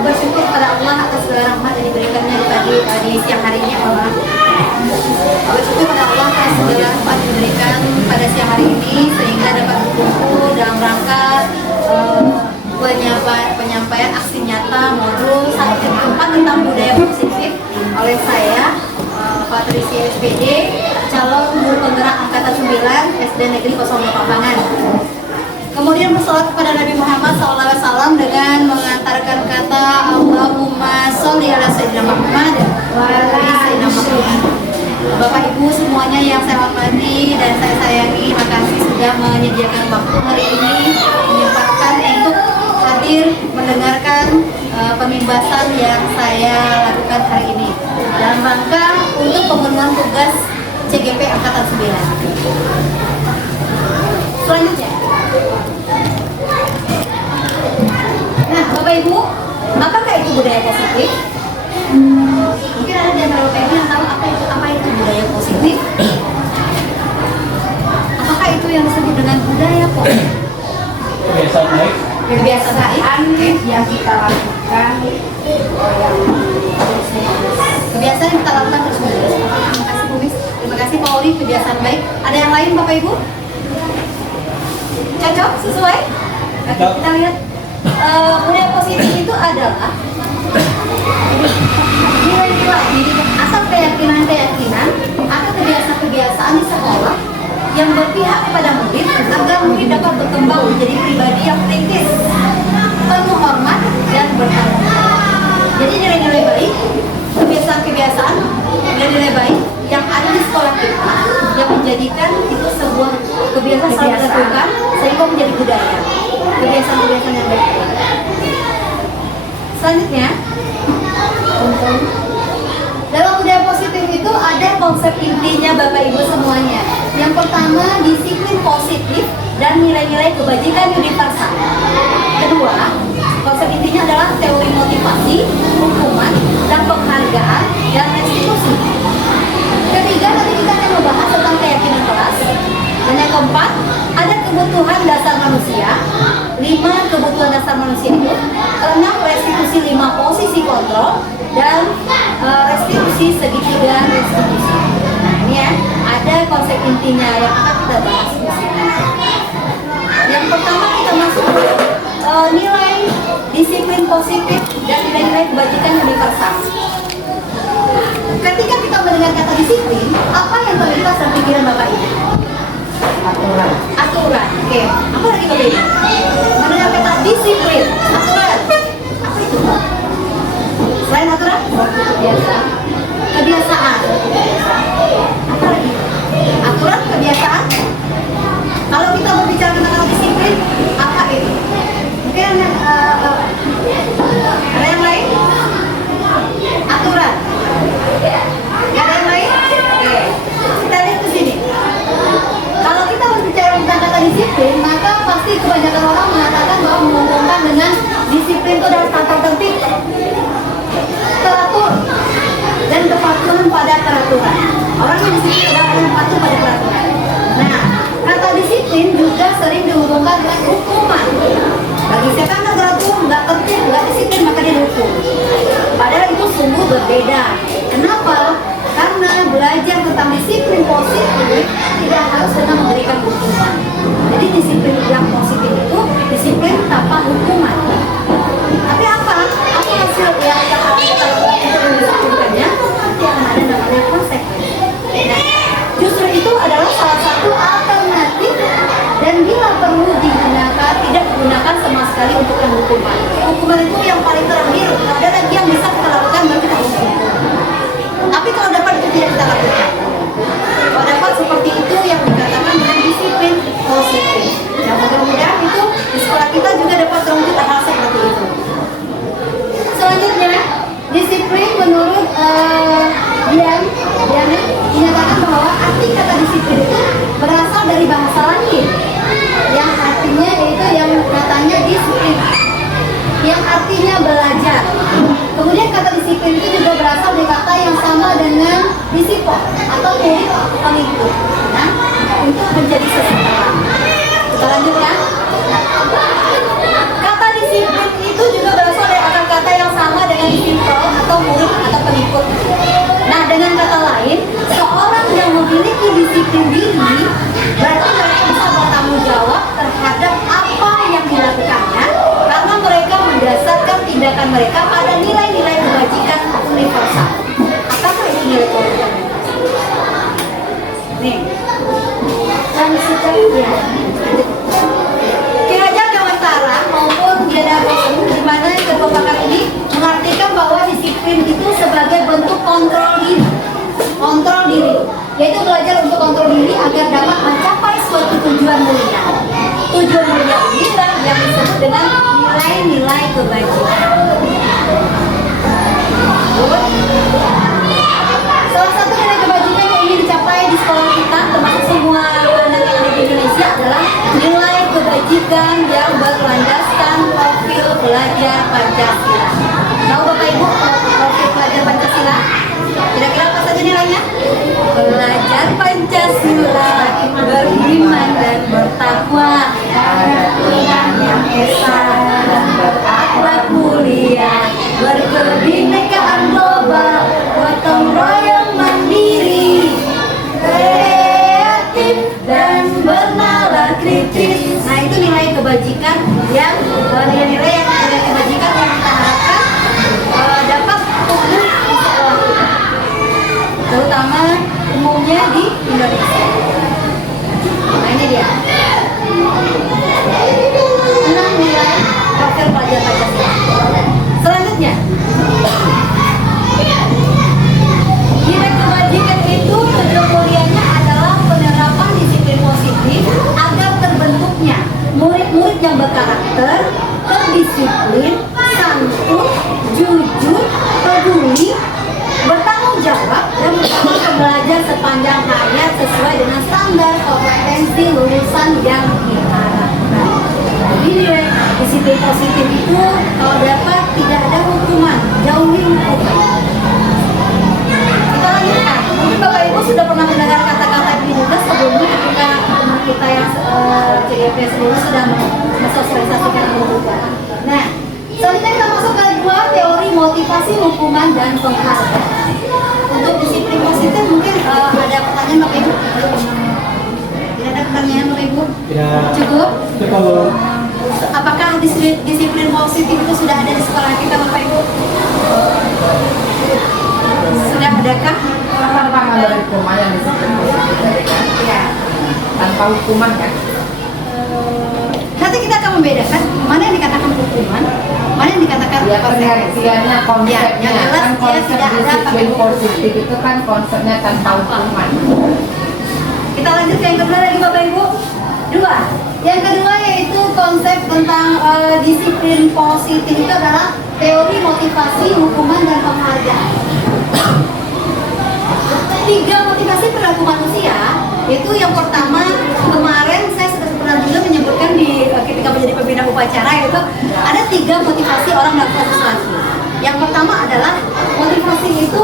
bersyukur pada Allah atas segala rahmat yang diberikannya di siang hari ini, Bapak. Bersyukur pada Allah atas segala rahmat yang diberikan pada siang hari ini sehingga dapat berkumpul dalam rangka penyampaian aksi nyata modul 1.4 tentang budaya positif oleh saya, Patricia SPD, calon guru penggerak angkatan 9 SD Negeri 02 Papangan. Kemudian bersolat kepada Nabi Muhammad SAW dengan mengantarkan kata Allahumma sholli ala sayyidina Muhammad wa ala sayyidina Muhammad. Bapak Ibu semuanya yang saya hormati dan saya sayangi, makasih sudah menyediakan waktu hari ini, menyempatkan untuk hadir mendengarkan pemimbasan yang saya lakukan hari ini dalam rangka untuk pemenuhan tugas CGP Angkatan 9. Selanjutnya, nah Bapak Ibu, apakah itu budaya positif? Mungkin ada di antara Bapak Ibu yang tahu apa itu budaya positif? Apakah itu yang disebut dengan budaya positif? Kebiasaan baik. Kebiasaan yang kita lakukan, kebiasaan yang kita lakukan terus menerus. Terima kasih Bu Miss. Terima kasih Pak Oli, kebiasaan baik. Ada yang lain Bapak Ibu? Cocok? Sesuai? Oke, kita lihat. Budaya positif itu adalah nilai-nilai atau keyakinan-keyakinan atau kebiasaan-kebiasaan di sekolah yang berpihak kepada murid agar murid dapat berkembang menjadi pribadi yang kritis, penuh hormat dan bertanggung jawab. Jadi nilai-nilai baik, kebiasaan-kebiasaan, nilai-nilai baik yang ada di sekolah kita yang menjadikan itu sebuah kebiasaan selalu dilakukan sehingga menjadi budaya. Kebiasaan-kebiasaan yang baik. Selanjutnya, dalam budaya positif itu ada konsep intinya Bapak Ibu semuanya. Yang pertama, disiplin positif dan nilai-nilai kebajikan universal. Kedua, konsep intinya adalah teori motivasi, hukuman, dan penghargaan dan restitusi. Ketiga, nanti kita akan membahas tentang keyakinan kelas. Dan yang keempat, ada kebutuhan dasar manusia. 5 kebutuhan dasar manusia itu. 6 restitusi 5 posisi kontrol dan restitusi segitiga restitusi. Nah ini ya, ada konsep intinya yang akan kita bahas di sini. Yang pertama kita masuk ke nilai disiplin positif dan nilai-nilai kebajikan universal. Ketika kita mendengar kata disiplin, apa yang terlintas dalam pikiran Bapak Ibu? Aturan. Oke. Apa lagi Bapak Ibu? Mendengar kata disiplin, aturan. Apa itu? Selain aturan? Kebiasaan. Kebiasaan. Apa lagi? Aturan, kebiasaan. Kalau kita berbicara tentang disiplin, apa itu? Mungkin ada yang lain? Aturan. Gak ada yang lain? Oke. Kita lihat ke sini. Kalau kita berbicara tentang kata disiplin, maka pasti kebanyakan orang mengatakan bahwa menghubungkan dengan disiplin itu adalah tata tertib, teratur, dan kepatuhan pada peraturan. Orang yang disiplin adalah orang yang patuh pada peraturan. Nah, kata disiplin juga sering dihubungkan dengan hukuman. Bagi siapa yang teratur, nggak tertib, nggak disiplin, maka dia dihukum. Padahal itu sungguh berbeda. Kenapa? Karena belajar tentang disiplin positif tidak harus dengan memberikan hukuman. Jadi disiplin yang positif itu disiplin tanpa hukuman. Tapi apa hasil yang kita lakukan untuk mendisiplinkannya? Nanti akan ada namanya konsekuensi. Nah, justru itu adalah salah satu alternatif dan bila perlu digunakan, tidak digunakan sama sekali untuk yang hukuman. Hukuman itu yang paling terakhir. Kalau ada lagi yang bisa kita lakukan baru kita hukum. Tapi kalau dapat itu tidak kita lakukan. Kalau dapat seperti itu yang dikatakan dengan disiplin positif. Nah, mudah-mudahan itu di sekolah kita juga dapat terwujud hal seperti itu. Selanjutnya, disiplin menurut Diana dinyatakan bahwa arti kata disiplin itu berasal dari bahasa Latin yang artinya yaitu yang katanya disiplin, yang artinya belajar. Kemudian kata disiplin itu juga berasal dari kata yang sama dengan disipo atau murid pengikut. Nah, untuk menjadi seseorang. Kita lanjutkan. Kata disiplin itu juga berasal dari kata mereka pada nilai-nilai kebajikan universal. Apakah itu nilai kebajikan? Nih, dan seterusnya. Kiraja Dewantara maupun Biadagosu di mana kedua pakar ini mengartikan bahwa disiplin itu sebagai bentuk kontrol diri. Kontrol diri, yaitu belajar untuk kontrol diri agar dapat mencapai suatu tujuan mulia. Tujuan mulia inilah yang disebut dengan nilai-nilai kebajikan. Salah satu nilai kebajikan yang ingin dicapai di sekolah kita, termasuk semua anak yang ada di Indonesia, adalah nilai kebajikan yang berlandaskan profil belajar Pancasila. Tahu Bapak Ibu profil belajar Pancasila? Kira-kira apa saja nilainya? Belajar Pancasila, beriman dan bertakwa, Tuhan yang esa dan berakhlak mulia, berkebinekaan global, gotong royong mandiri, kreatif dan bernalar kritis. Nah itu nilai kebajikan yang nilai-nilai kebajikan yang kita harapkan dapat tumbuh di sekolah kita, terutama umumnya di Indonesia. Nah ini dia 6 nilai profil pelajar Pancasila. Selanjutnya, nilai kebajikan itu tujuan mulianya adalah penerapan disiplin positif agar terbentuknya murid-murid yang berkarakter, terdisiplin, santun, jujur, peduli, bertanggung jawab, dan dapat belajar sepanjang hayat sesuai dengan standar kompetensi lulusan yang diharapkan. Jadi nilai disiplin positif itu kalau dapat tidak ada hukuman, jauhi hukuman. Kita lanjutkan. Mungkin Bapak Ibu sudah pernah mendengar kata-kata ini juga sebelumnya ketika kita yang CGP sebelumnya sudah mensosialisasikan ini juga. Nah, selanjutnya kita masuk ke dua teori motivasi, hukuman, dan penghargaan. Untuk disiplin positif mungkin ada pertanyaan Bapak Ibu? Tidak ada pertanyaan Bapak Ibu? Tidak. Cukup? Cukup. Apakah disiplin positif itu sudah ada di sekolah kita Bapak Ibu? Sudah adakah? Tantangan dari hukuman yang disiplin positif tadi kan? Ya. Tanpa hukuman kan? Nanti kita akan membedakan mana yang dikatakan hukuman, mana yang dikatakan Ya pengertiannya, konsepnya yang jelas kan dia konsep tidak ada disiplin pakai positif itu kan konsepnya tanpa hukuman. Kita lanjut ke yang kedua lagi Bapak Ibu. Dua. Yang kedua yaitu konsep tentang disiplin positif itu adalah teori motivasi, hukuman, dan penghargaan. Tiga motivasi perilaku manusia, yaitu yang pertama kemarin saya sudah pernah juga menyebutkan di ketika menjadi pembina upacara, yaitu ada tiga motivasi orang melakukan sesuatu. Yang pertama adalah motivasi itu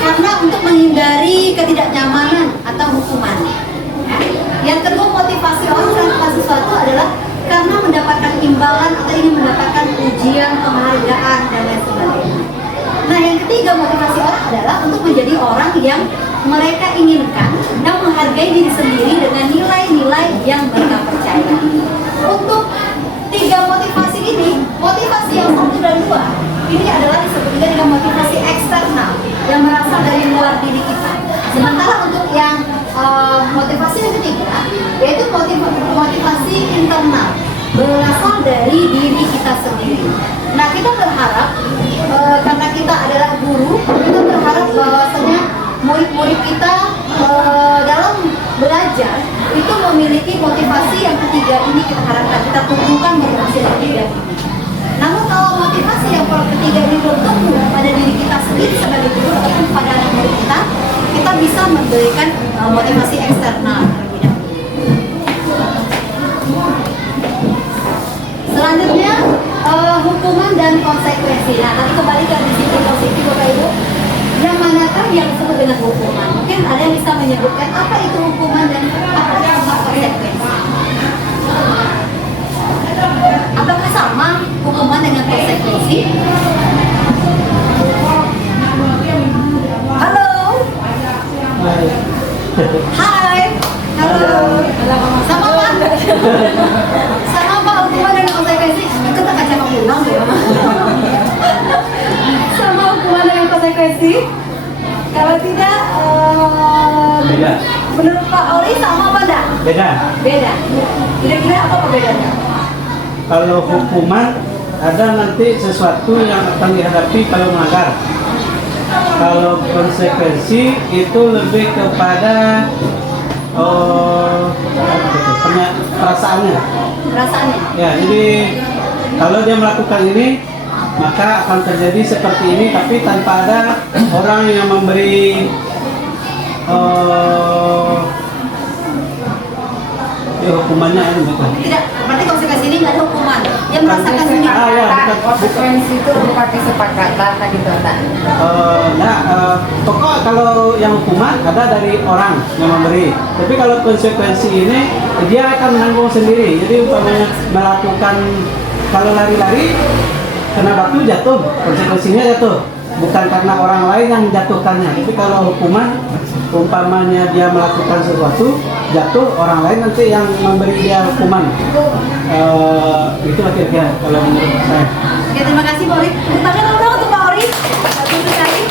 karena untuk menghindari ketidaknyamanan atau hukuman. Yang kedua motivasi orang melakukan sesuatu adalah karena mendapatkan imbalan atau ingin mendapatkan ujian, penghargaan, dan lain sebagainya. Nah yang ketiga motivasi orang adalah untuk menjadi orang yang mereka inginkan dan menghargai diri sendiri dengan nilai-nilai yang mereka percaya. Untuk tiga motivasi ini, motivasi yang satu dan dua ini adalah disebut juga dengan motivasi eksternal yang berasal dari luar diri kita. Sementara untuk yang motivasi yang ketiga yaitu motivasi internal berasal dari diri kita sendiri. Nah kita berharap karena kita adalah guru, kita berharap bahwasanya murid-murid kita dalam belajar itu memiliki motivasi yang ketiga ini. Kita harapkan kita tumbuhkan motivasi yang ketiga ini. Namun kalau motivasi yang ketiga ini belum tumbuh pada diri kita sendiri sebagai guru ataupun pada anak murid kita, kita bisa memberikan motivasi eksternal terlebih dahulu. Selanjutnya hukuman dan konsekuensi. Nah tadi kembali ke disiplin positif Bapak Ibu. Yang manakah yang disebut dengan hukuman? Mungkin ada yang bisa menyebutkan apa itu hukuman dan apa itu konsekuensi. Apakah sama hukuman dengan konsekuensi? Halo. Hai. Halo. Sama Pak. Sama Pak hukuman dan konsekuensi. Kita kacang pulang ya. lagi? Kalau tidak, Beda. menurut Pak Oli sama apa enggak? Beda. Beda. Kira-kira apa perbedaannya? Kalau hukuman ada nanti sesuatu yang akan dihadapi kalau melanggar. Kalau konsekuensi itu lebih kepada perasaannya. Perasaannya? Ya, jadi kalau dia melakukan ini maka akan terjadi seperti ini, tapi tanpa ada orang yang memberi hukumannya ini bukan. Tidak, berarti konsekuensi ini nggak ada hukuman. Dia merasakan sendiri. Ah, ya, bukan. Konsekuensi itu berupa kesepakatan tadi tuh tak. Pokok kalau yang hukuman ada dari orang yang memberi. Tapi kalau konsekuensi ini dia akan menanggung sendiri. Jadi umpamanya melakukan kalau lari-lari kena batu jatuh, konsekuensinya jatuh. Bukan karena orang lain yang menjatuhkannya. Tapi kalau hukuman umpamanya dia melakukan sesuatu jatuh, orang lain nanti yang memberi dia hukuman. Itu kira-kira kalau menurut saya. Oke, terima kasih Pak Ori. Tangan dulu untuk Pak Ori. Bagus sekali.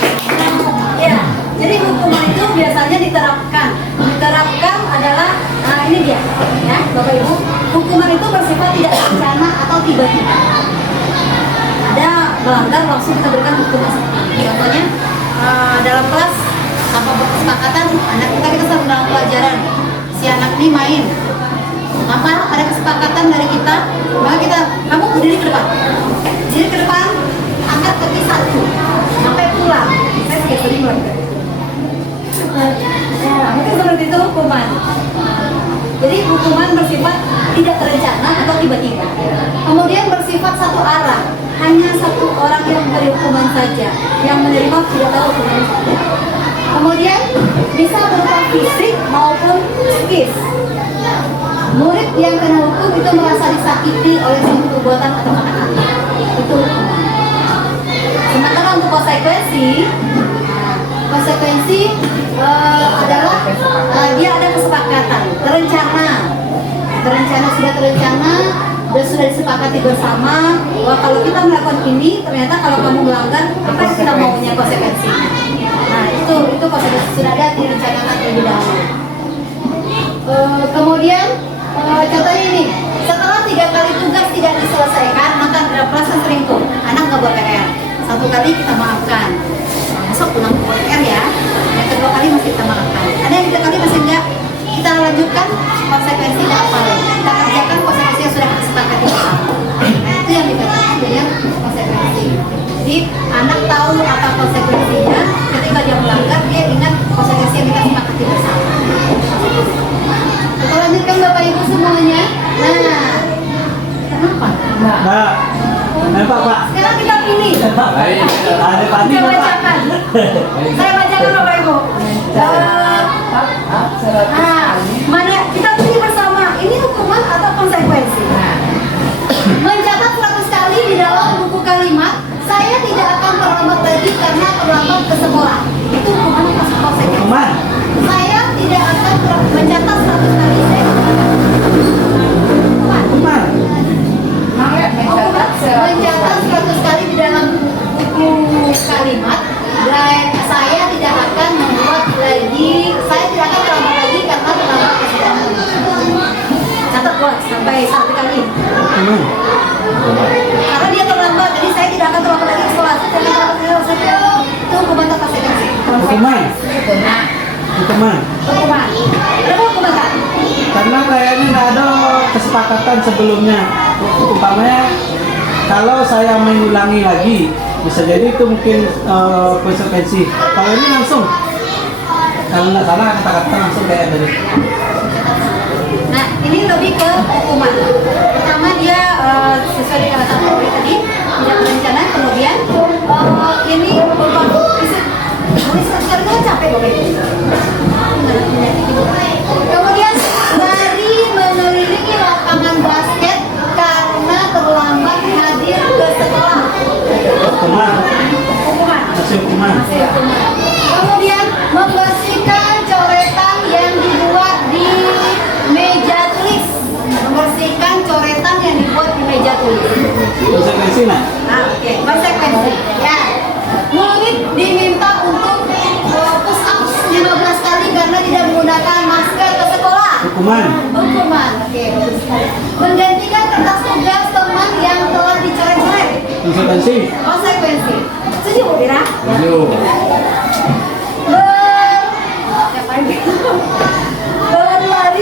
Ya, jadi hukuman itu biasanya diterapkan. Diterapkan adalah, ini dia, ya Bapak Ibu. Hukuman itu bersifat tidak berencana atau tiba-tiba. Ada melanggar langsung kita berikan hukuman. Contohnya dalam kelas tanpa kesepakatan anak kita sedang dalam pelajaran. Si anak ini main. Tanpa ada kesepakatan dari kita, maka kamu berdiri ke depan. Berdiri ke depan, angkat kaki satu sampai pulang. Saya sudah sering melakukan. Mungkin seperti itu hukuman. Jadi hukuman bersifat tidak terencana atau tiba-tiba. Kemudian bersifat satu arah. Hanya satu orang yang memberi hukuman saja. Yang menerima tidak tahu hukuman. Kemudian bisa berupa fisik maupun psikis. Murid yang kena hukum itu merasa disakiti oleh suatu perbuatan atau kata-kata. Itu hukuman. Sementara untuk konsekuensi adalah dia ada kesepakatan, sudah terencana dan sudah disepakati bersama bahwa kalau kita melakukan ini, ternyata kalau kamu melanggar, apa yang kita maunya konsekuensi. Nah itu konsekuensi sudah ada direncanakan terlebih dahulu. Kemudian contohnya ini, setelah 3 kali tugas tidak diselesaikan, maka ada perasaan sering tuh anak nggak buat PR. 1 kali kita maafkan, besok pulang buat PR ya. Yang kedua kali masih kita maafkan. Ada yang 3 kali masih enggak, kita lanjutkan konsekuensinya apa? Kita kerjakan konsekuensi yang sudah kita sepakati bersama. Nah, itu yang dikatakan dengan konsekuensi. Jadi anak tahu apa konsekuensinya, ketika dia melanggar dia ingat konsekuensi yang kita sepakati bersama. Kita lanjutkan Bapak Ibu semuanya. Nah, kenapa? Nah, Pak. Sekarang kita pilih. Ada Pak. Saya bacakan. Saya bacakan Bapak Ibu. Mana kita pilih bersama. Ini hukuman atau konsekuensi? Mencatat 100 kali di dalam buku kalimat. Saya tidak akan terlambat lagi karena terlambat ke sekolah. Itu hukuman atau konsekuensi? Hukuman. Saya tidak akan mencatat 100 kali. Hukuman. Mencatat 100 kali di dalam buku kalimat. Dan saya tidak akan terlambat lagi karena terlambat ke sekolah. Catat buat sampai 1 kali. Karena dia terlambat, jadi saya tidak akan terlambat lagi ke sekolah. Itu hukuman atau konsekuensi? Hukuman. Kenapa hukuman Kak? Karena kayaknya nggak ada kesepakatan sebelumnya. Umpamanya kalau saya mengulangi lagi, bisa jadi itu mungkin konsekuensi. Kalau ini langsung, kalau nggak salah kata-kata langsung kayak tadi. Nah, ini lebih ke hukuman. Pertama dia sesuai dengan kata Pak tadi, tidak berencana. Kemudian ini berupa fisik. Sekarang kan capek Bapak Ibu. Kemudian lari mengelilingi lapangan basket karena terlambat hadir ke sekolah. Hukuman. Masih hukuman. Kemudian membersihkan coretan yang dibuat di meja tulis. Membersihkan coretan yang dibuat di meja tulis. Konsekuensi nak? Oke. Konsekuensi. Ya. Murid diminta untuk hukuman. Hukuman, oke, bagus sekali. Menggantikan kertas tugas teman yang telah dicoret-coret. Konsekuensi. Konsekuensi. Setuju, Bu Bira? Setuju.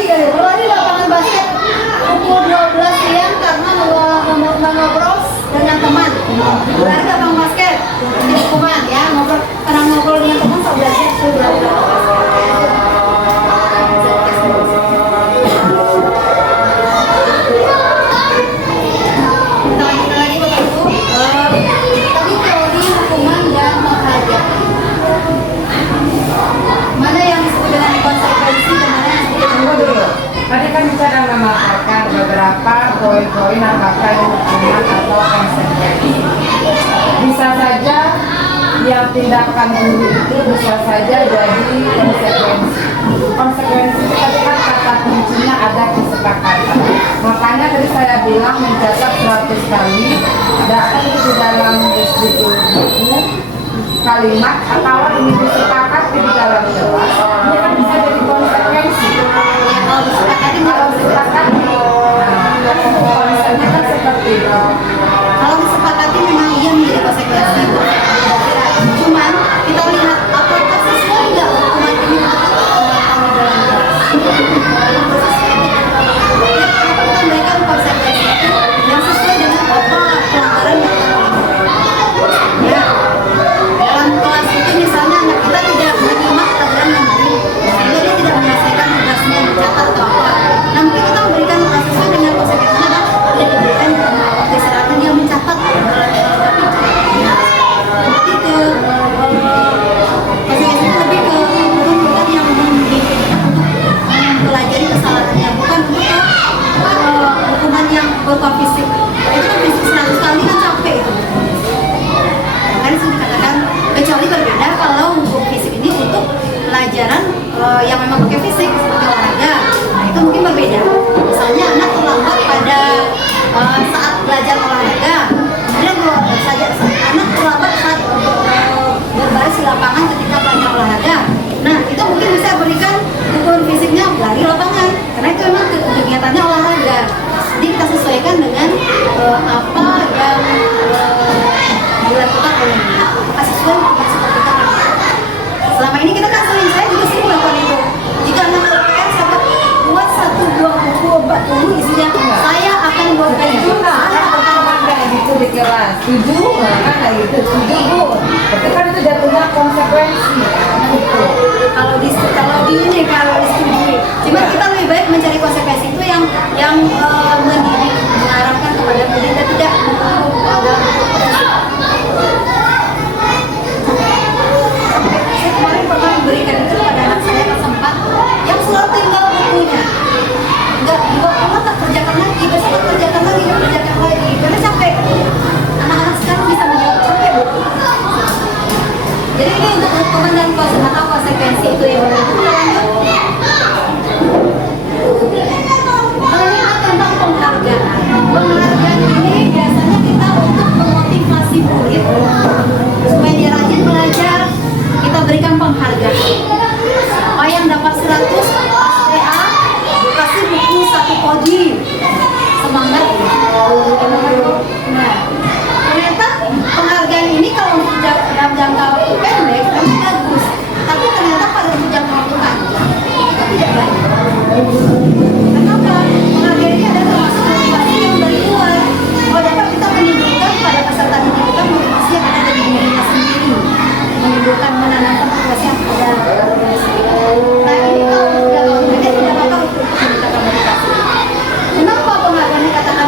Berlari lapangan basket umur 12 siang karena ngobrol dengan teman. Berlari lapangan basket, ini hukuman ya, karena ngobrol dengan teman tak belajar sudah berlari lapangan basket. Tadi teori hukuman dan penghargaan. Mana yang disebut dengan konsekuensi dan mana yang disebut Tunggu dulu. Tadi kan bicara memaparkan beberapa poin-poin apakah hukuman atau konsekuensi. Bisa saja yang tindakan guru itu bisa saja jadi konsekuensi. Konsekuensi itu tadi kan kata kuncinya ada kesepakatan. Makanya tadi saya bilang mencatat 100 kali datang di dalam buku kalimat atau ini disepakati di dalam kelas, ini kan bisa jadi konsekuensi. ya kalau disepakati Kalau disepakati, konsepnya kan seperti itu. kalau disepakati memang iya menjadi konsekuensi. Cuman kita lihat apakah sesuai nggak hukuman ini untuk orang dalam kelas. Kita berikan konsekuensi itu yang sesuai dengan apa pelanggaran yang ya. Dalam kelas itu misalnya anak kita tidak menyimak pelajaran yang baik, sehingga dia tidak menyelesaikan tugasnya dicatat atau apa. Nah mungkin kita memberikan sesuai dengan konsekuensinya dan dia diberikan kesalahan dia mencatat. Tapi ke konsekuensi itu lebih ke tuntutan yang mendidik untuk mempelajari kesalahannya, bukan untuk hukuman yang berupa fisik. Itu kan fisik 100 kali kan capek itu. Kan sudah dikatakan kecuali berbeda kalau hukum fisik ini untuk pelajaran yang memang pakai fisik seperti olahraga. Nah itu mungkin berbeda. Misalnya anak terlambat pada saat belajar olahraga, kemudian anak terlambat saat berbaris di lapangan ketika belajar olahraga. Nah itu mungkin bisa berikan hukuman fisiknya lari lapangan karena itu memang kegiatannya olahraga. Jadi kita sesuaikan dengan apa yang dilakukan oleh dia. Apakah sesuai dengan seperti kita? Selama ini kita kan saya juga sering melakukan itu. Jika anak LPR saya buat 1 2 buku obat dulu isinya, saya akan buat kayak gitu. Saya akan Kayak gitu di kelas, setuju? Kan kayak gitu, setuju Bu. Berarti kan itu jatuhnya konsekuensi. Gitu. kalau disetujui. Cuma kita lebih baik mencari konsekuensi itu yang mendidik, mengarahkan kepada murid dan tidak dalam saya kemarin pernah memberikan itu kepada anak saya yang sempat yang selalu tinggal bukunya nggak dibawa pulang, tak kerjakan lagi, besok tak kerjakan lagi karena capek. Anak-anak sekarang bisa menjawab capek Bu. Jadi ini untuk hukuman dan konsekuensi itu yang melihat tentang penghargaan. Penghargaan ini biasanya kita untuk memotivasi murid supaya dia rajin belajar. Kita berikan penghargaan. Apa yang dapat 100 SPA kasih buku 1 kodi. Semangat. Nah, ternyata penghargaan ini kalau untuk dalam jangka waktu pendek memang bagus, tapi ternyata pada jangka waktu panjang itu tidak baik. Kenapa? Penghargaan ini adalah termasuk motivasi yang dari luar. Oh, dapat kita menimbulkan pada peserta didik kita motivasi yang ada dari dirinya sendiri, menimbulkan menanamkan motivasi yang ada. Nah ini kalau jangka waktu pendek tidak bakal untuk meningkatkan motivasi. Kenapa penghargaan dikatakan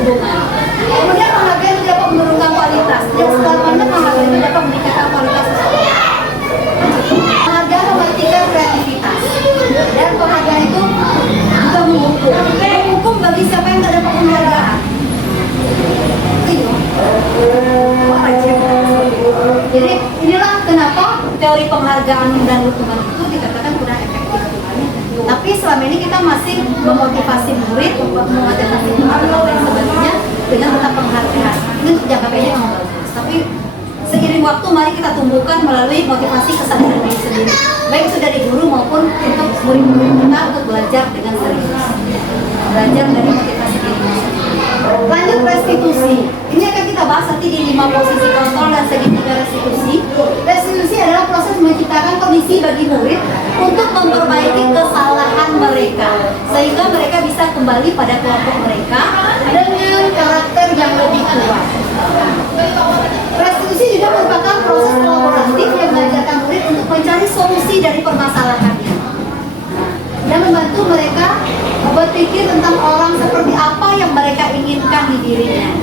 hubungan. Kemudian penghargaan itu dapat menurunkan kualitas. Dan setelahnya penghargaan itu dapat meningkatkan kualitas seseorang. Penghargaan mematikan kreativitas. Dan penghargaan itu juga menghukum. Menghukum bagi siapa yang tidak dapat penghargaan. Jadi inilah kenapa teori penghargaan dan hukuman itu dikatakan kurang efektif. Tapi selama ini kita masih memotivasi murid, memotivasi murid dan sebagainya dengan tetap penghargaan. Ini untuk jangka pendek memang bagus. Tapi seiring waktu mari kita tumbuhkan melalui motivasi kesadaran diri sendiri. Baik itu dari guru maupun untuk murid-murid kita untuk belajar dengan serius. Belajar dari motivasi diri sendiri. Lanjut restitusi. Ini akan kita bahas nanti di 5 posisi kontrol dan segitiga restitusi. Restitusi adalah proses menciptakan kondisi bagi murid untuk memperbaiki kesalahan mereka sehingga mereka bisa kembali pada kelompok mereka dengan karakter yang lebih kuat. Restitusi juga merupakan proses kolaboratif yang mengajarkan murid untuk mencari solusi dari permasalahannya dan membantu mereka berpikir tentang orang seperti apa yang mereka inginkan di dirinya.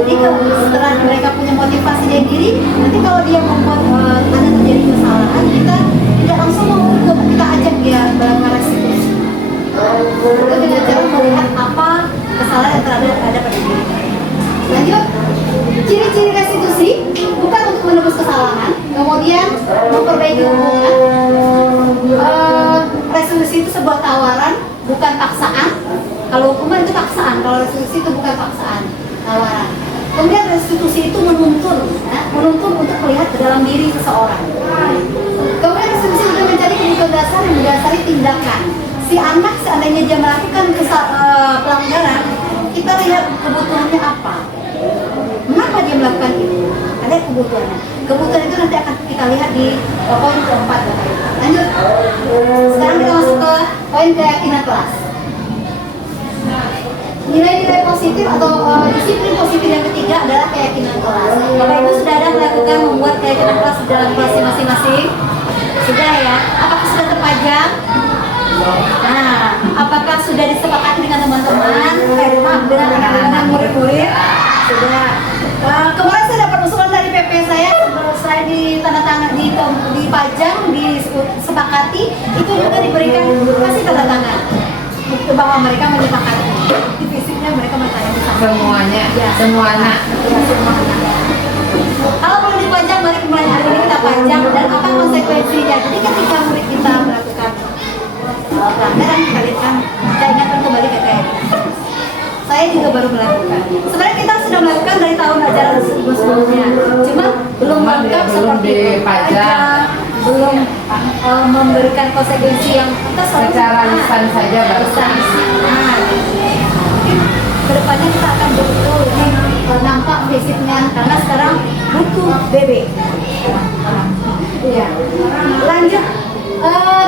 Jadi setelah mereka punya motivasi dari diri, nanti kalau dia membuat ada terjadi kesalahan, kita tidak langsung menghukum, kita ajak dia melakukan restitusi. Kita dengan cara melihat apa kesalahan yang terhadap pada diri. Lanjut, ciri-ciri restitusi bukan untuk menebus kesalahan, kemudian memperbaiki hubungan. Restitusi itu sebuah tawaran, bukan paksaan. Kalau hukuman itu paksaan, kalau restitusi itu bukan paksaan, tawaran. Kemudian restitusi itu menuntun, menuntun untuk melihat ke dalam diri seseorang. Kemudian restitusi juga mencari kebutuhan dasar yang mendasari tindakan. Si anak seandainya dia melakukan pelanggaran, kita lihat kebutuhannya apa. Mengapa dia melakukan itu? Ada kebutuhannya. Kebutuhan itu nanti akan kita lihat di poin keempat. Lanjut. Sekarang kita masuk ke poin keyakinan kelas. Nilai-nilai positif atau disiplin positif yang ketiga adalah keyakinan kelas. Bapak Ibu sudah ada melakukan membuat keyakinan kelas di dalam kelas masing-masing? Sudah ya? Apakah sudah terpajang? Nah, apakah sudah disepakati dengan teman-teman? Dengan murid-murid? Sudah. Kemarin saya dapat usulan dari PP saya, saya ditandatangan, dipajang, disepakati, itu juga diberikan kasih tanda tangan bahwa mereka menyepakati. Di fisiknya mereka menyepakati Semuanya, ya, semua anak. ya, semua anak. Kalau perlu dipajang, mari kembali hari ini kita pajang dan apa konsekuensinya. Jadi ketika murid kita melakukan pelanggaran, kita ingatkan kembali ke keyakinan. Saya juga baru melakukan. Sebenarnya kita sudah melakukan dari tahun ajaran sebelumnya, cuma belum lengkap seperti dipajang, belum memberikan konsekuensi yang kita secara lisan saja baru. Nah, kedepannya kita akan betul ini nampak fisiknya karena sekarang butuh BB. Ya. Lanjut.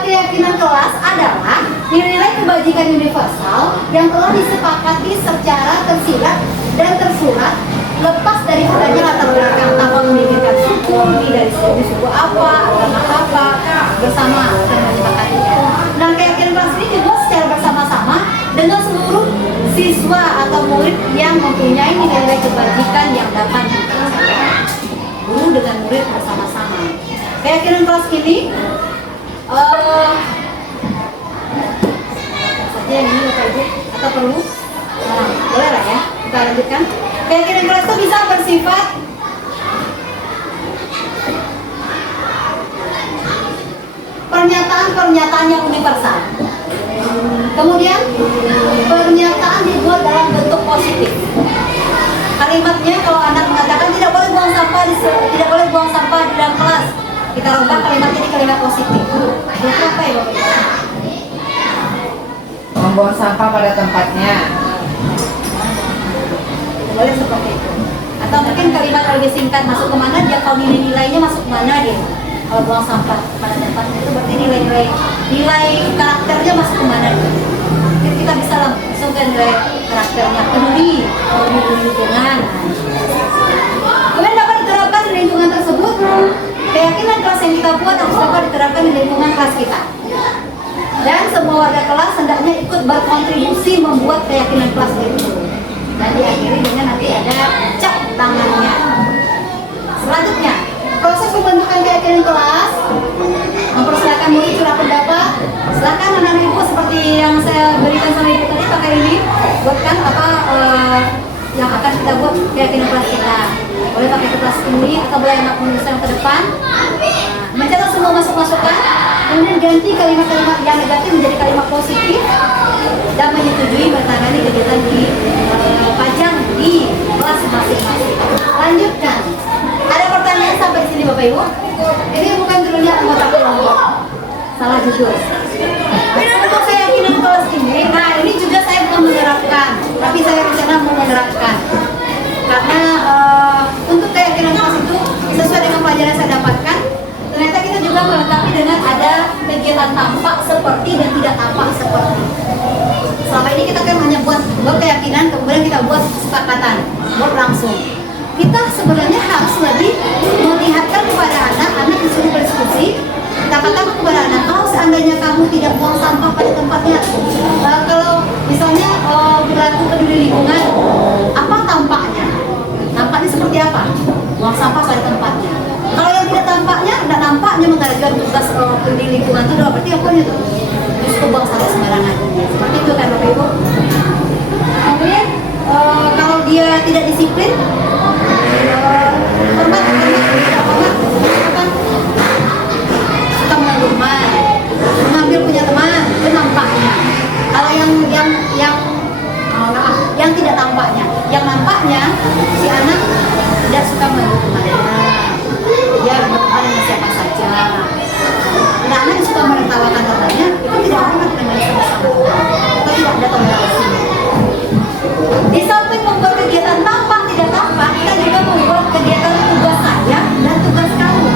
Keyakinan kelas adalah nilai-nilai kebajikan universal yang telah disepakati secara tersirat dan tersurat lepas dari adanya latar belakang tanpa memikirkan suku, dari suku apa, agama apa, bersama dan menyepakatinya. Nah, keyakinan kelas ini dibuat secara bersama-sama dengan seluruh siswa atau murid yang mempunyai nilai-nilai kebajikan yang dapat diterapkan. Guru dengan murid bersama-sama. Keyakinan kelas ini saja yang ini Bapak Ibu atau perlu? Nah, boleh lah ya, kita lanjutkan. Keyakinan kelas itu bisa bersifat pernyataan yang universal. Kemudian pernyataan dibuat dalam bentuk positif. Kalimatnya kalau anak mengatakan tidak boleh buang sampah di dalam kelas, kita rubah kalimat ini kalimat positif. Itu apa ya Bapak Ibu? Membuang sampah pada tempatnya. Boleh seperti itu. Atau mungkin kalimat lebih singkat, masuk kemana dia, kalau nilai-nilainya masuk kemana dia. Kalau buang sampah pada tempatnya itu berarti nilai karakternya masuk kemana dia. Jadi kita bisa langsung ke nilai karakternya, peduli lingkungan. Kemudian dapat diterapkan di lingkungan tersebut. Keyakinan kelas yang kita buat harus dapat diterapkan di lingkungan kelas kita. Dan semua warga kelas hendaknya ikut berkontribusi membuat keyakinan kelas itu. dan diakhiri dengan nanti ada cap tangannya. Selanjutnya, proses pembentukan keyakinan kelas, mempersilakan murid curah pendapat. Silakan anak-anak ibu seperti yang saya berikan sama ibu tadi, pakai ini buatkan apa yang akan kita buat keyakinan kelas kita. Boleh pakai kertas ini atau boleh anak menuliskan ke depan. Mencatat semua masukan, kemudian ganti kalimat-kalimat yang negatif menjadi kalimat positif dan menyetujui bertangani kegiatan di pajang di kelas masing-masing. Lanjutkan. Ada pertanyaan sampai di sini Bapak Ibu? Ini bukan judulnya anggota kelompok. Salah judul. Tapi untuk keyakinan kelas ini, nah ini juga saya belum menerapkan, tapi saya rencana mau menerapkan. Karena untuk keyakinan kelas itu sesuai dengan pelajaran yang saya dapatkan, ternyata kita juga melengkapi dengan ada kegiatan tampak seperti dan tidak tampak seperti. Selama ini kita kan hanya buat keyakinan, kemudian kita buat kesepakatan, buat langsung. Kita sebenarnya harus lebih melihatkan kepada anak-anak disuruh berdiskusi. Kita katakan kepada anak, kalau seandainya kamu tidak buang sampah pada tempatnya, kalau misalnya berlaku peduli lingkungan, apa tampaknya? Tampaknya seperti apa? Buang sampah pada tempatnya. Kalau yang tidak tampaknya menggagalkan tugas peduli lingkungan itu berarti apa itu? Justru buang sampah sembarangan. Seperti itu kan Bapak Ibu. Kemudian kalau dia tidak disiplin, hormat, suka mengganggu teman, mengambil punya teman, itu nampaknya. Kalau yang tidak tampaknya, yang nampaknya si anak tidak suka mengganggu temannya, dia berteman dengan siapa saja. Nah, anak suka menertawakan temannya, itu tidak hormat dengan sama-sama, atau tidak ada toleransi. Di samping membuat kegiatan tampak tidak tampak, kita juga membuat kegiatan tugas saya dan tugas kamu.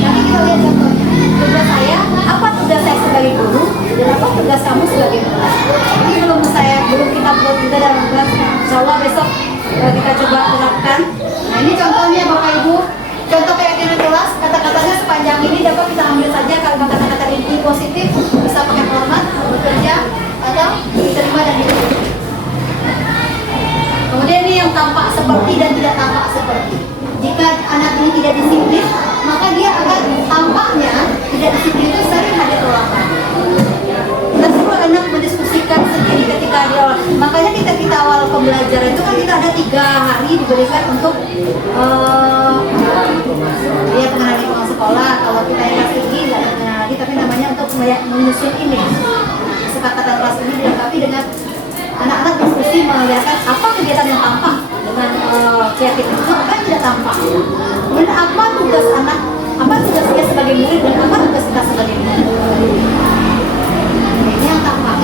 Nanti kita lihat contohnya. Tugas saya, apa tugas saya sebagai guru dan apa tugas kamu sebagai kelas. Ini belum kita buat juga dalam kelas. Insya Allah besok kita coba terapkan. Nah ini contohnya Bapak Ibu. Contoh keyakinan kelas, kata-katanya sepanjang ini dapat kita ambil saja kalau kata-kata inti positif, bisa pakai hormat, bekerja, atau diterima dan diterima. Kemudian ini yang tampak seperti dan tidak tampak seperti. Jika anak ini tidak disiplin, maka dia akan tampaknya tidak disiplin itu sering ada tolakan. Kita suruh anak mendiskusikan sendiri ketika dia makanya kita awal pembelajaran itu kan kita ada 3 hari diberikan untuk dia pengenalan lingkungan sekolah. Kalau kita yang kelas tinggi nggak ada pengenalan lagi, tapi namanya untuk menyusun ini. Kesepakatan kelas ini dilengkapi dengan anak-anak diskusi melihatkan apa kegiatan yang tampak dengan keyakinan itu, apa yang tidak tampak. Kemudian apa tugas anak, apa tugas dia sebagai murid dan apa tugas kita sebagai murid. Ini yang tampak.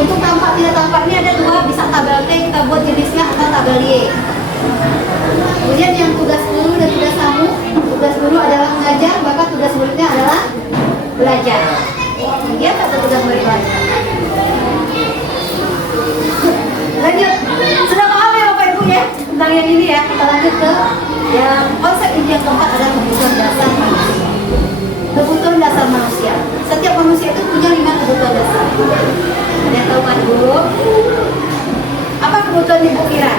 Untuk tampak tidak tampak ini ada 2, bisa tabel T kita buat jenisnya atau tabel Y. Kemudian yang tugas guru dan tugas kamu, tugas guru adalah mengajar, maka tugas muridnya adalah belajar. Dia tak tugas murid belajar. Lanjut, sudah paham ya Bapak Ibu ya tentang yang ini ya. Kita lanjut ke yang konsep inti yang keempat adalah kebutuhan dasar manusia. Kebutuhan dasar manusia. Setiap manusia itu punya 5 kebutuhan dasar. Ada yang tahu kan dulu? Apa kebutuhan ibu kira?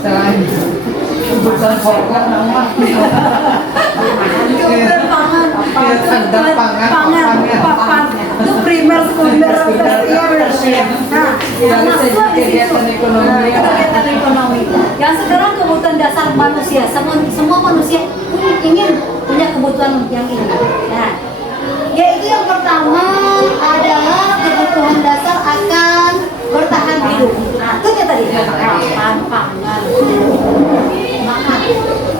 Selain kebutuhan pokok nama Kebutuhan pangan, papan, itu primer, sekunder, tersier. Nah, masuk di situ. Kegiatan ekonomi. Yang sekarang kebutuhan dasar manusia. Semua manusia ingin punya kebutuhan yang ini. Nah, yaitu yang pertama adalah kebutuhan dasar akan bertahan hidup. Nah, itu ya tadi papan, pangan, makan.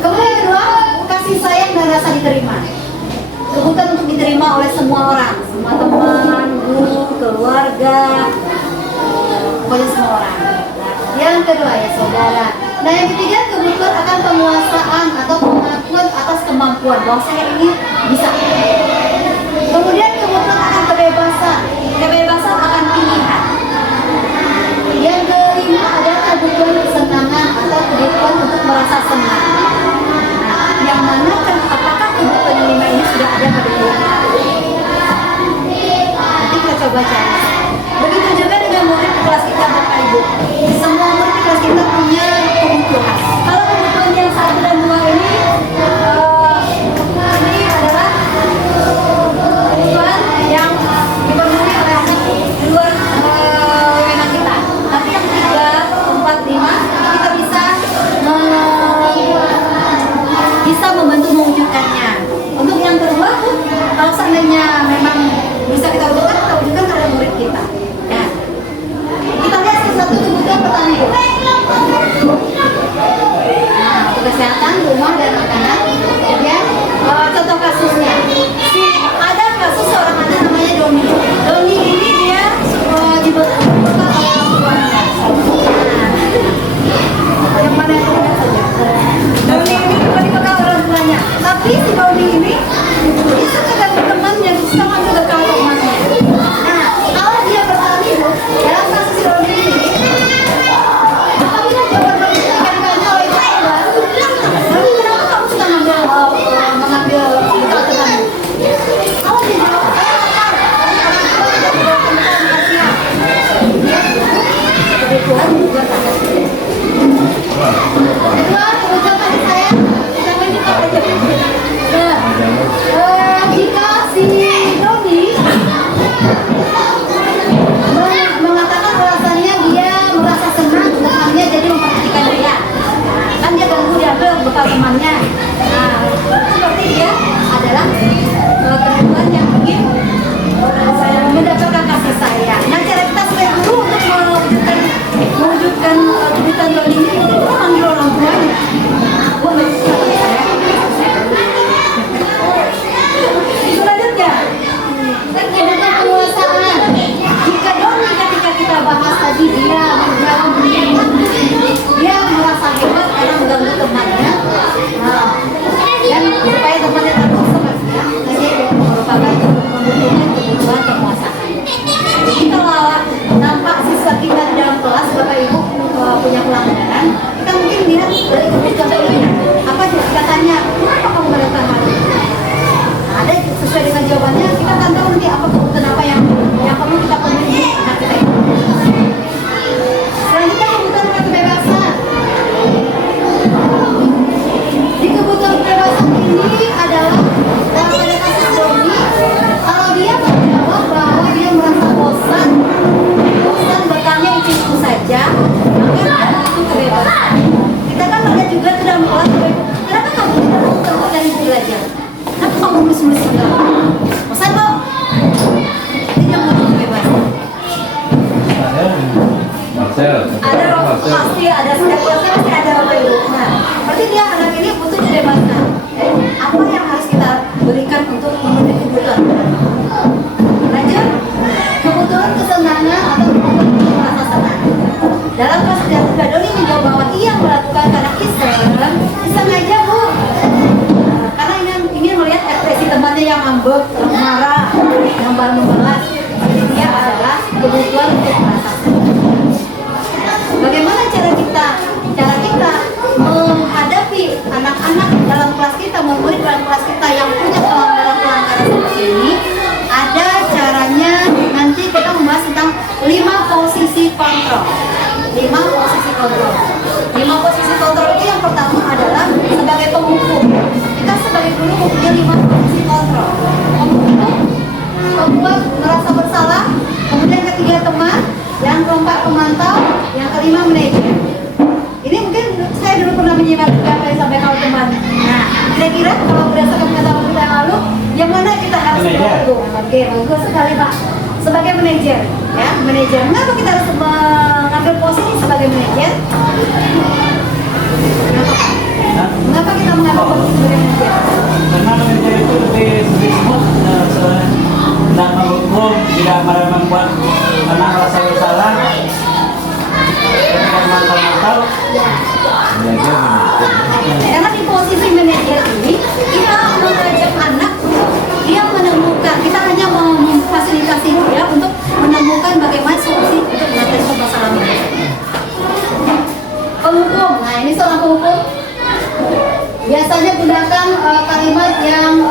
Kemudian yang kedua, kasih sayang dan rasa diterima. Kebutuhan untuk diterima oleh semua orang, semua teman, guru, keluarga, pokoknya semua orang. Nah, yang kedua ya saudara. Nah yang ketiga kebutuhan akan penguasaan atau pengakuan atas kemampuan bahwa saya ini bisa. Kemudian kebutuhan akan kebebasan, kebebasan akan pilihan. Yang kelima adalah kebutuhan kesenangan atau kebutuhan untuk merasa senang. Nah, yang mana apakah kebutuhan yang 5 ini sudah ada pada diri kita? Nanti kita coba cari. Begitu juga dengan murid di kelas kita punya pelanggaran, kita mungkin lihat dari kebutuhan dulunya. Apa kita tanya, kenapa kamu melakukan hal ini? Nah, ada sesuai dengan jawabannya, kita akan tahu nanti apa kebutuhan apa yang perlu kita penuhi anak kita itu. Selanjutnya kebutuhan kebebasan. Di kebutuhan kebebasan ini adalah dalam pada kasus Doni, kalau dia menjawab bahwa dia merasa bosan bertanya itu saja, maka itu kebebasan. Kita kan ada juga dalam kelas, kenapa kamu tidak mau ketemu dan ibu belajar? Kenapa kamu mulus-mulus segala? Bosan kok? Tidak mau kebebasan. Ada pasti ada setiap kelasnya pasti ada Bapak Ibu. Nah, berarti dia anak ini butuh kebebasan. Apa yang harus kita berikan untuk memenuhi kebutuhan? Lanjut, kebutuhan kesenangan atau kebutuhan merasa senang. Dalam kasus Doni menjawab bahwa ia melakukan karena iseng aja bu. Karena ingin melihat ekspresi temannya yang ngambek, yang marah, yang baru membalas. Jadi dia adalah kebutuhan untuk merasa senang. Bagaimana cara kita menghadapi anak-anak dalam kelas kita, murid dalam kelas kita yang punya pelanggaran seperti ini? Ada caranya, nanti kita membahas tentang 5 posisi kontrol. 5 posisi kontrol. 5 posisi kontrol itu yang pertama adalah sebagai penghukum. Kita sebagai guru mempunyai 5 posisi kontrol. Penghukum, pembuat merasa bersalah, kemudian ketiga teman, yang keempat pemantau, yang kelima manajer. Ini mungkin saya dulu pernah menyimak juga apa yang disampaikan oleh teman. Nah, kira-kira kalau berdasarkan pengetahuan kita yang lalu, yang mana kita harus melakukan? Oke, bagus sekali Pak. Sebagai manajer, ya manajer. Kenapa kita harus mengambil posisi sebagai manajer? Kenapa kita mengambil posisi sebagai manajer? Karena manajer itu lebih smooth, tidak menghukum, tidak membuat karena rasa bersalah, tidak mantau-mantau. Karena di posisi manajer ini kita mengajak anak dia menemukan, kita hanya memfasilitasi dia untuk menemukan bagaimana solusi untuk mengatasi permasalahan ini. Penghukum, nah ini soal penghukum biasanya gunakan kalimat yang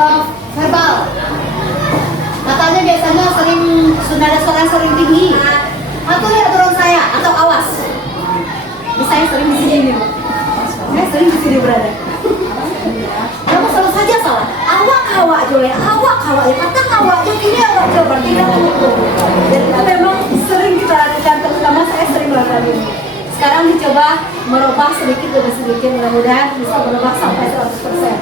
verbal. Katanya biasanya sering ada suara sering tinggi. Atau lihat turun saya atau awas. Ini saya sering di sini nih. Saya sering di sini berada. Kamu selalu saja salah. Awak jole, awak ya. Kata awak jole ini awak jole berarti tidak betul. Dan itu memang sering kita lakukan, terutama saya sering melakukan ini. Sekarang dicoba merubah sedikit demi sedikit, mudah-mudahan bisa merubah sampai 100%.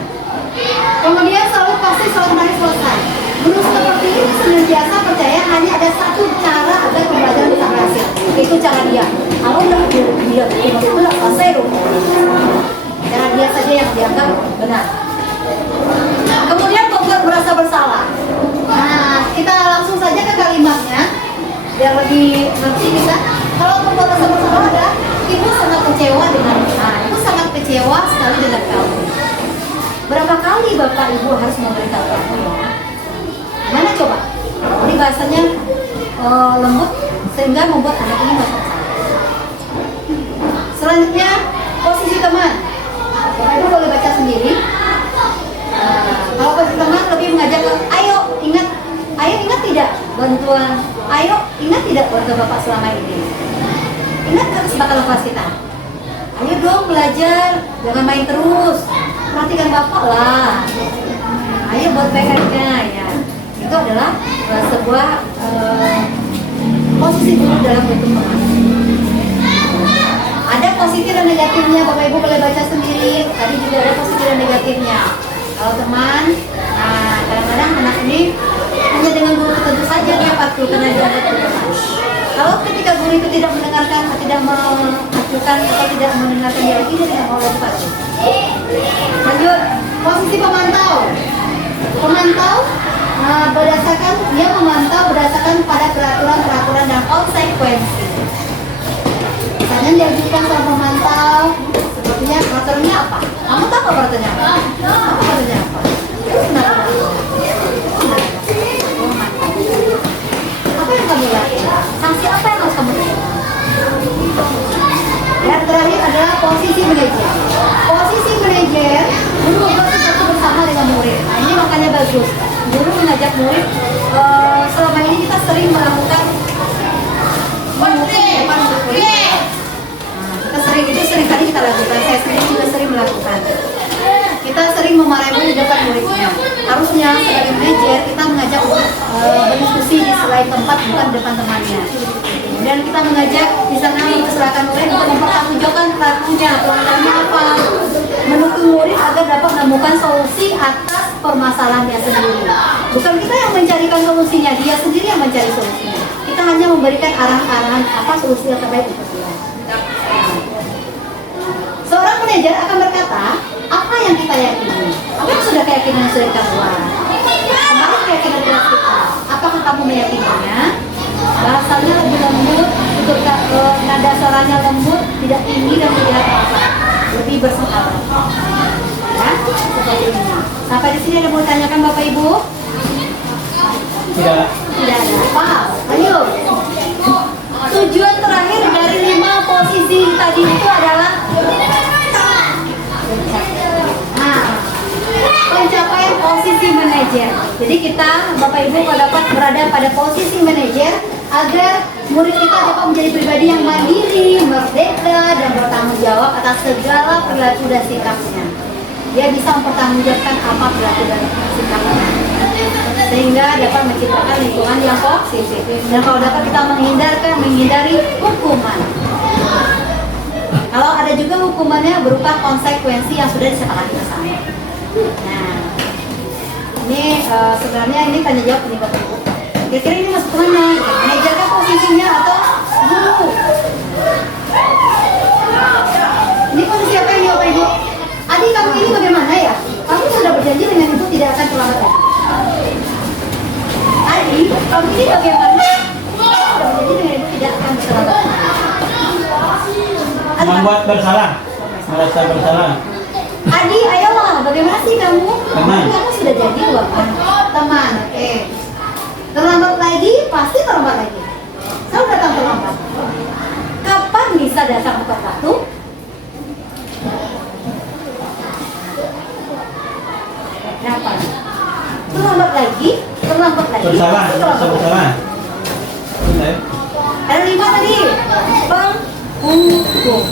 Kemudian selalu pasti selalu selesai. Guru seperti ini senantiasa percaya hanya ada satu cara agar pembelajaran bisa berhasil, yaitu cara dia. Kalau udah dia itu selesai loh. Cara dia saja yang dianggap benar. Kemudian pembuat merasa bersalah. Nah, kita langsung saja ke kalimatnya biar lebih ngerti kita. Kalau pembuat merasa bersalah ada, ibu sangat kecewa dengan ibu sangat kecewa sekali dengan kamu. Berapa kali bapak ibu harus memberitahu kamu? Mana coba? Ini bahasanya lembut sehingga membuat anak ini merasa bersalah. Selanjutnya posisi teman. Bapak ibu boleh baca sendiri. Kalau posisi teman lebih mengajak, ayo ingat tidak bantuan, ayo ingat tidak bantuan bapak selama ini. Ingat kan kesepakatan kelas kita. Ayo dong belajar, jangan main terus. Perhatikan bapak lah. Ayo buat PR-nya ya. Itu adalah sebuah posisi guru dalam bentuk teman. Ada positif dan negatifnya, Bapak Ibu boleh baca sendiri. Tadi juga ada positif dan negatifnya. Kalau teman, kadang-kadang anak ini hanya dengan guru tentu saja dia patuh karena dia teman. Kalau ketika guru itu tidak mendengarkan, tidak mengajukan atau tidak mendengarkan dia lagi, dia tidak mau lagi patuh. Lanjut, posisi pemantau. Pemantau berdasarkan dia memantau berdasarkan pada peraturan-peraturan dan konsekuensi. Misalnya diajukan sama pemantau, sepertinya peraturannya apa? Kamu tahu apa peraturannya apa? Apa peraturannya apa? Apa yang kamu lakukan? Sanksi apa yang harus kamu lakukan? Ya, terakhir adalah posisi manajer. Posisi manajer, guru ngobrol sesuatu bersama dengan murid. Nah, ini makanya bagus. Guru mengajak murid. Selama ini kita sering melakukan menghukum di depan murid. Nah, kita sering kali kita lakukan. Saya sendiri juga sering melakukan. Kita sering memarahi murid di depan muridnya. Harusnya sebagai manajer kita mengajak murid berdiskusi di selain tempat, bukan di depan temannya. Kemudian kita mengajak di sana mempersilahkan murid untuk mempertanggungjawabkan perilakunya, pelanggarannya apa, mendukung murid agar dapat menemukan solusi atas permasalahannya sendiri. Bukan kita yang mencarikan solusinya, dia sendiri yang mencari solusinya. Kita hanya memberikan arahan-arahan apa solusi yang terbaik untuk dia. Seorang manajer akan berkata, apa yang kita yakini? Apa yang sudah keyakinan yang sudah kita buat? Kemarin keyakinan kita, apakah kamu meyakininya? Bahasanya lebih lembut, untuk nada suaranya lembut, tidak tinggi dan tidak apa, lebih bersahabat. Ya, seperti ini. Sampai di sini ada mau tanyakan Bapak Ibu? Tidak. Tidak ada. Paham? Ayo. Tujuan terakhir dari 5 posisi tadi itu adalah pencapaian posisi manajer. Jadi kita, Bapak Ibu, dapat berada pada posisi manajer agar murid kita dapat menjadi pribadi yang mandiri, merdeka, dan bertanggung jawab atas segala perilaku dan sikapnya. Dia bisa mempertanggungjawabkan apa perilaku dan sikapnya, sehingga dapat menciptakan lingkungan yang positif. Dan kalau dapat kita menghindari hukuman. Kalau ada juga hukumannya berupa konsekuensi yang sudah disepakati bersama. Nah, ini sebenarnya ini tanya jawab nih Bapak Ibu. Kira-kira ini masuk kemana? Manajer kan posisinya atau guru? Ini posisi apa ini Bapak Ibu? Adik kamu ini bagaimana ya? Kamu sudah berjanji dengan ibu tidak akan terlambat lagi. Adik, kamu ini bagaimana? Sudah berjanji dengan ibu tidak akan terlambat lagi. Membuat bersalah, merasa bersalah. Adi, ayolah, bagaimana sih kamu? Teman. Kamu sudah jadi teman, oke. Terlambat lagi, pasti terlambat lagi. Selalu datang terlambat. Kapan bisa datang tepat waktu? Kapan? Terlambat lagi. Bersalah, merasa bersalah. Benar. Ada 5 tadi. Penghukum.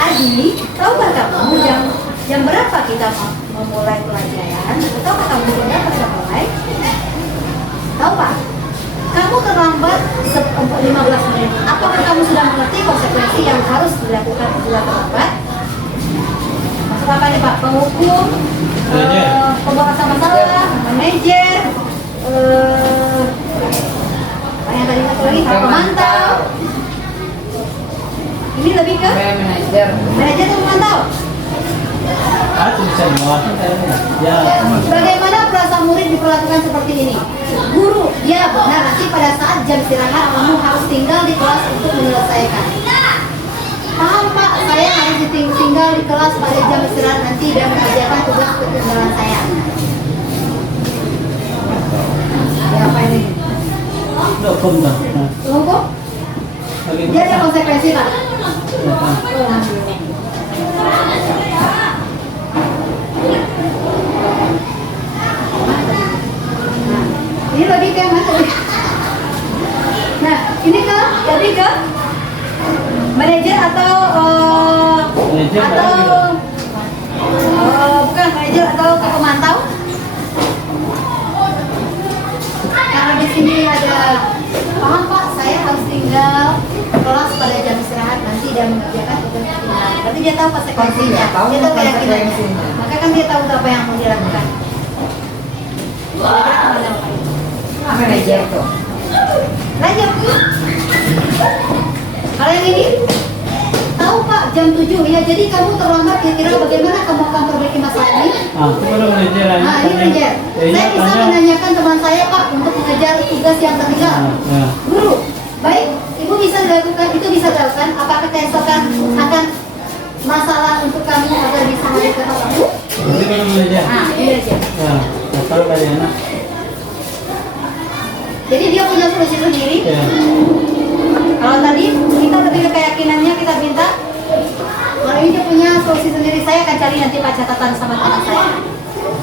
Adi, tahukah kamu jam berapa kita memulai pelajaran? Tahukah kamu jam berapa kita mulai? Tahu Pak? Kamu terlambat 15 menit. Apakah kamu sudah mengerti konsekuensi yang harus dilakukan bila terlambat? Maksud apa nih Pak? Penghukum, pembatasan masalah, manajer, apa yang tadi satu lagi? Pemantau. Ini lebih ke manajer. Manajer atau pemantau? Itu bisa muat. Ya. Bagaimana perasaan murid diperlakukan seperti ini? Guru, ya benar, nanti pada saat jam istirahat kamu harus tinggal di kelas untuk menyelesaikan. Paham Pak, saya harus tinggal di kelas pada jam istirahat nanti dan mengerjakan tugas ketinggalan saya. Ya apa ini? Hukum dah. Hukum? Dia ada konsekuensi Pak? Ini lebih ke mana? Nah, ini lebih ke manajer atau Manajer bukan manajer atau ke pemantau? Karena di sini ada paham Pak, saya harus tinggal kelas pada jam istirahat nanti dan mengerjakan tugas ketinggalan. Berarti dia tahu konsekuensinya, dia tahu keyakinannya. Maka kan dia tahu apa yang mau dilakukan. Manajer tuh. Lanjut. Kalau yang ini tahu Pak jam 7 ya, jadi kamu terlambat kira-kira bagaimana kamu akan perbaiki masalah ini? Itu baru manajer. Nah ini manajer. Saya bisa menanyakan teman saya Pak untuk mengejar tugas yang tertinggal. Guru, baik, ibu bisa dilakukan, itu bisa dilakukan. Apakah keesokan akan masalah untuk kamu agar bisa hadir ke kamu? Ini baru manajer. Nah ini aja. Ya, tahu dari anak. Jadi dia punya solusi sendiri. Ya. Kalau tadi kita lebih ke keyakinannya, kita minta kalau ini dia punya solusi sendiri, saya akan cari nanti Pak catatan sama teman saya.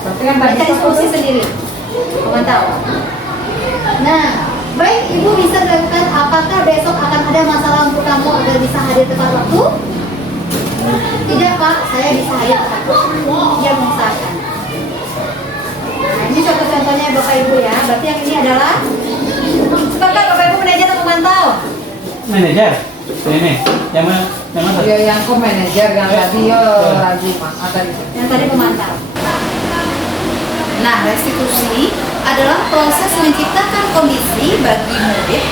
Berarti kan Saya tadi cari solusi sendiri. Mantap. Nah, baik Ibu bisa lakukan. Apakah besok akan ada masalah untuk kamu agar bisa hadir tepat waktu? Tidak Pak, saya bisa hadir tepat waktu. Dia mengusahakan. Nah, ini contoh-contohnya Bapak Ibu ya. Berarti yang ini adalah sepakat Bapak Ibu manajer atau pemantau? Manajer. Ini yang mana? Yang mana? ya yang ke manajer yang tadi yo lagi ada di sini. Yang tadi pemantau. Nah, restitusi adalah proses menciptakan kondisi bagi murid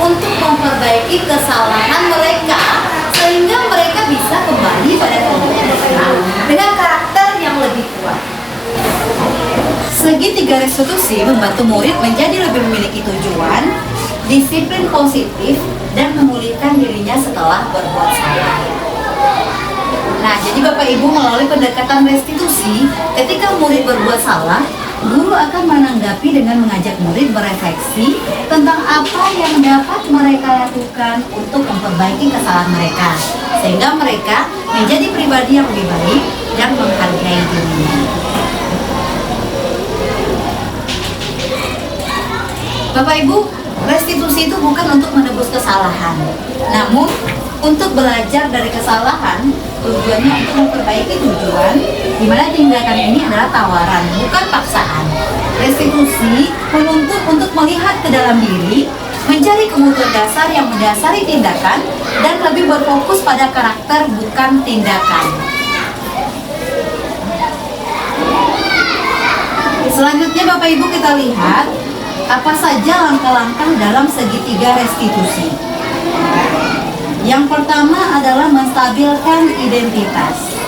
untuk memperbaiki kesalahan mereka sehingga mereka bisa kembali pada kehidupan dengan karakter yang lebih kuat. Segitiga restitusi membantu murid menjadi lebih memiliki tujuan, disiplin positif, dan memulihkan dirinya setelah berbuat salah. Nah, jadi Bapak Ibu melalui pendekatan restitusi, ketika murid berbuat salah, guru akan menanggapi dengan mengajak murid berefleksi tentang apa yang dapat mereka lakukan untuk memperbaiki kesalahan mereka, sehingga mereka menjadi pribadi yang lebih baik dan menghargai dirinya. Bapak Ibu, restitusi itu bukan untuk menebus kesalahan, namun untuk belajar dari kesalahan. Tujuannya untuk memperbaiki tujuan, di mana tindakan ini adalah tawaran, bukan paksaan. Restitusi menuntut untuk melihat ke dalam diri, mencari kebutuhan dasar yang mendasari tindakan, dan lebih berfokus pada karakter bukan tindakan. Selanjutnya Bapak Ibu kita lihat apa saja langkah-langkah dalam segitiga restitusi. Yang pertama adalah menstabilkan identitas.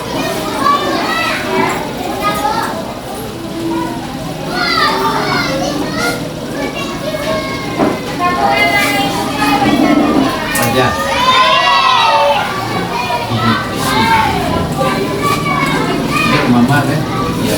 Aja. Ini mama kan? Iya.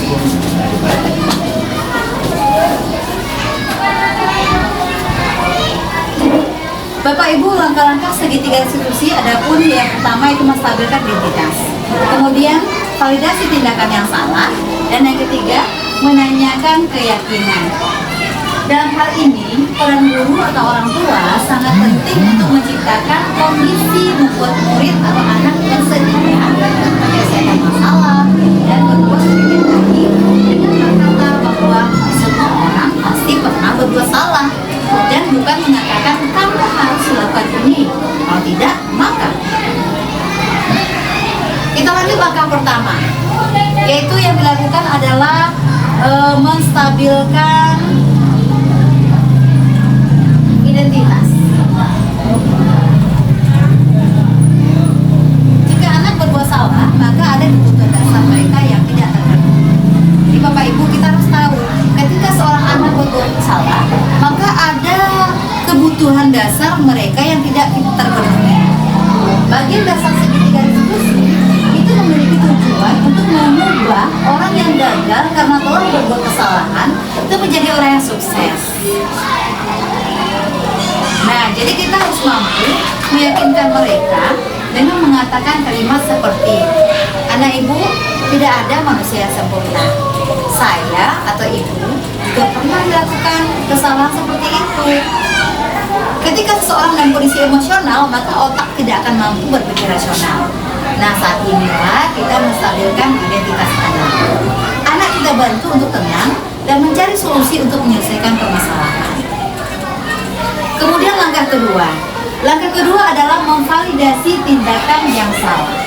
Bapak Ibu, langkah-langkah segitiga restitusi adapun yang pertama itu menstabilkan identitas. Kemudian validasi tindakan yang salah, dan yang ketiga menanyakan keyakinan. Dalam hal ini, peran guru atau orang tua sangat penting untuk menciptakan kondisi membuat murid atau anak bersedia menyelesaikan masalah dan berbuat lebih baik dengan berkata bahwa semua orang pasti pernah berbuat salah, dan bukan mengatakan kamu harus melakukan ini, kalau tidak maka. Kita lanjut langkah pertama, yaitu yang dilakukan adalah menstabilkan identitas. Jika anak berbuat salah, maka ada kebutuhan dasar mereka yang tidak terpenuhi. Jadi Bapak Ibu, kita harus tahu ketika seorang anak berbuat salah, maka ada kebutuhan dasar mereka yang tidak terpenuhi. Bagian dasar segitiga restitusi itu memiliki tujuan untuk mengubah orang yang gagal karena telah berbuat kesalahan itu menjadi orang yang sukses. Nah, jadi kita harus mampu meyakinkan mereka dengan mengatakan kalimat seperti, anak ibu, tidak ada manusia yang sempurna. Saya atau ibu juga pernah melakukan kesalahan seperti itu. Ketika seseorang dalam kondisi emosional, maka otak tidak akan mampu berpikir rasional. Nah, saat inilah kita menstabilkan identitas anak. Anak kita bantu untuk tenang dan mencari solusi untuk menyelesaikan permasalahan. Kemudian langkah kedua. Langkah kedua adalah memvalidasi tindakan yang salah.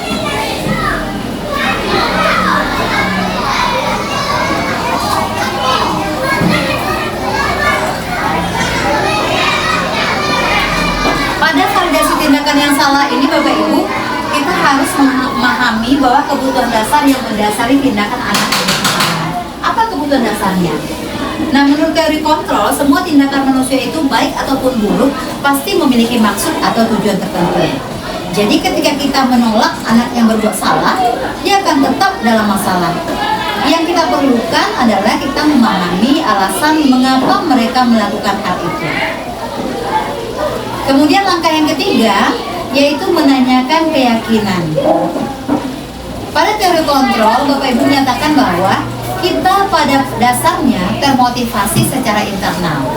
Pada validasi tindakan yang salah ini Bapak Ibu, kita harus memahami bahwa kebutuhan dasar yang mendasari tindakan anak itu kesalahan. Apa kebutuhan dasarnya? Nah, menurut teori kontrol, semua tindakan manusia itu baik ataupun buruk pasti memiliki maksud atau tujuan tertentu. Jadi ketika kita menolak anak yang berbuat salah, dia akan tetap dalam masalah. Yang kita perlukan adalah kita memahami alasan mengapa mereka melakukan hal itu. Kemudian langkah yang ketiga yaitu menanyakan keyakinan. Pada teori kontrol, Bapak Ibu menyatakan bahwa kita pada dasarnya termotivasi secara internal.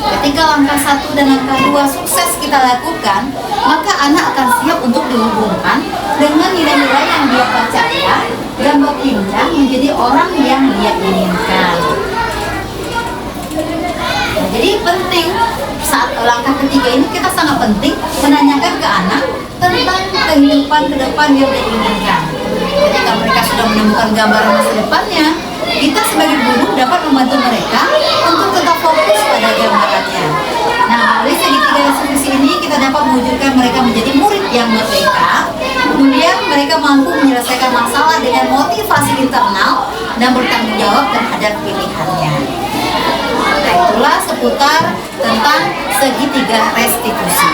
Ketika langkah 1 dan langkah 2 sukses kita lakukan, maka anak akan siap untuk dihubungkan dengan nilai-nilai yang dia percaya dan berpindah menjadi orang yang dia inginkan. Nah, jadi penting saat langkah ketiga ini kita sangat penting menanyakan ke anak tentang kehidupan ke depan yang dia inginkan. Ketika mereka sudah menemukan gambaran masa depannya, kita sebagai guru dapat membantu mereka untuk tetap fokus pada gambarannya. Nah, melalui segitiga eksekusi ini kita dapat mewujudkan mereka menjadi murid yang merdeka. Kemudian mereka mampu menyelesaikan masalah dengan motivasi internal dan bertanggung jawab terhadap pilihannya. Nah, itulah seputar tentang segitiga restitusi.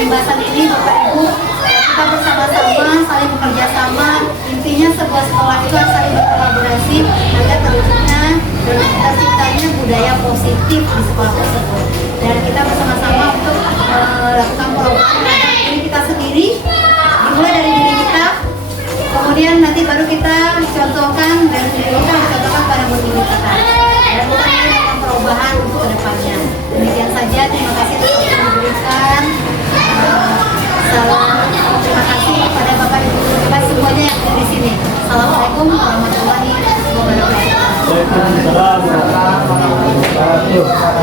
pembahasan ini Bapak Ibu, kita bersama-sama saling bekerja sama. Intinya sebuah sekolah itu harus saling berkolaborasi agar terwujudnya dalam cita-citanya budaya positif di sekolah tersebut. Dan kita bersama-sama untuk melakukan perubahan terhadap diri kita sendiri, dimulai dari diri kita, kemudian nanti baru kita contohkan dan kita contohkan pada murid kita. Dan bukan hanya melakukan perubahan untuk kedepannya. Demikian saja, terima kasih atas waktu yang diberikan. Salam, terima kasih kepada Bapak Ibu kita semuanya yang ada di sini. Assalamualaikum warahmatullahi wabarakatuh. Waalaikumsalam warahmatullahi wabarakatuh.